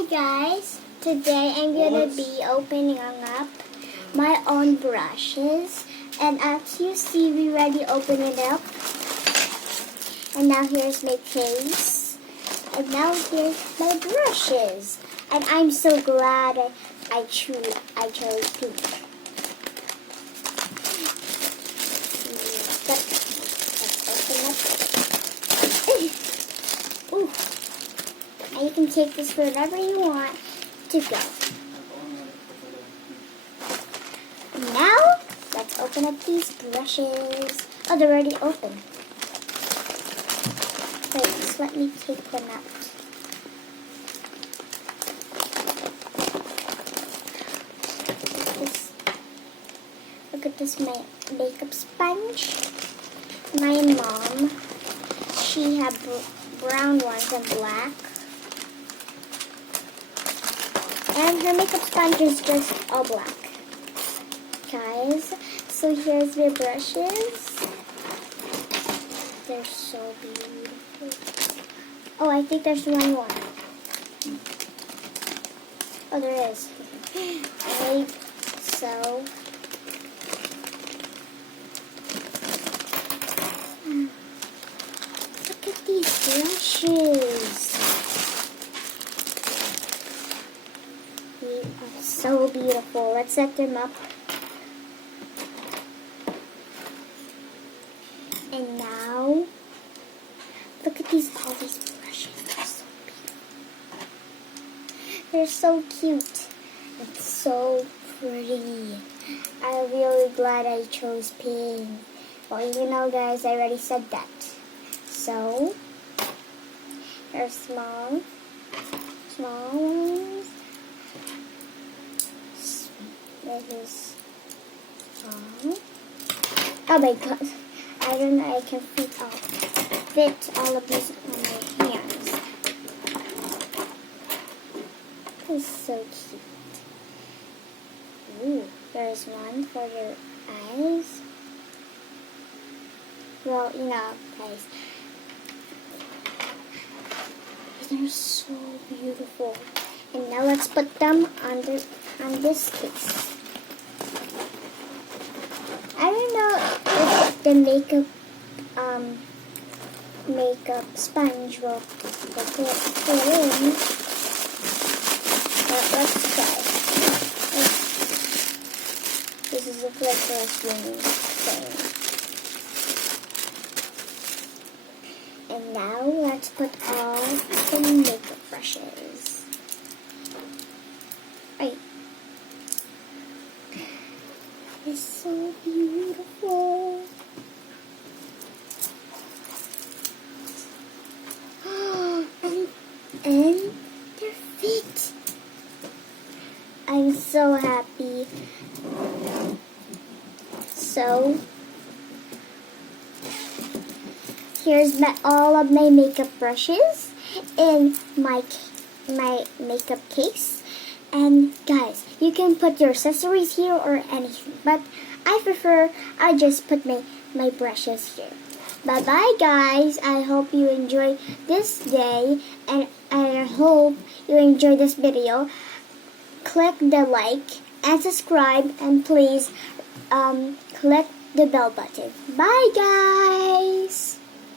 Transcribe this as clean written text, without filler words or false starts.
Hi guys, today I'm gonna be opening up my own brushes, and as you see we already opened it up, and now here's my case, and now here's my brushes, and I'm so glad I chose pink. Let's open up. Ooh. And you can take this wherever you want to go. Now, let's open up these brushes. Oh, they're already open. Wait, just let me take them out. Look at this my makeup sponge. My mom, she had brown ones and black. And her makeup sponge is just all black. Guys, so here's their brushes. They're so beautiful. Oh, I think there's one more. Oh, there is. Right, so. Look at these brushes. They are so beautiful. Let's set them up. And now, look at all these brushes. They're so cute. And so pretty. I'm really glad I chose pink. Well, you know, guys, I already said that. So, they're small ones. This is small. Oh my god. I don't know, I can fit all of these on my hands. This is so cute. Ooh, there's one for your eyes. Well, you know, guys. They're so beautiful. And now let's put them on this case. I don't know if the makeup sponge will fit in, but let's try. This is a glitter thing. And now let's put all the makeup brushes. Right. It's so beautiful. And they're fit. I'm so happy. So, here's all of my makeup brushes in my makeup case. And guys, you can put your accessories here or anything, but I just put my brushes here. Bye bye guys, I hope you enjoy this day, and I hope you enjoy this video. Click the like and subscribe, and please click the bell button. Bye guys.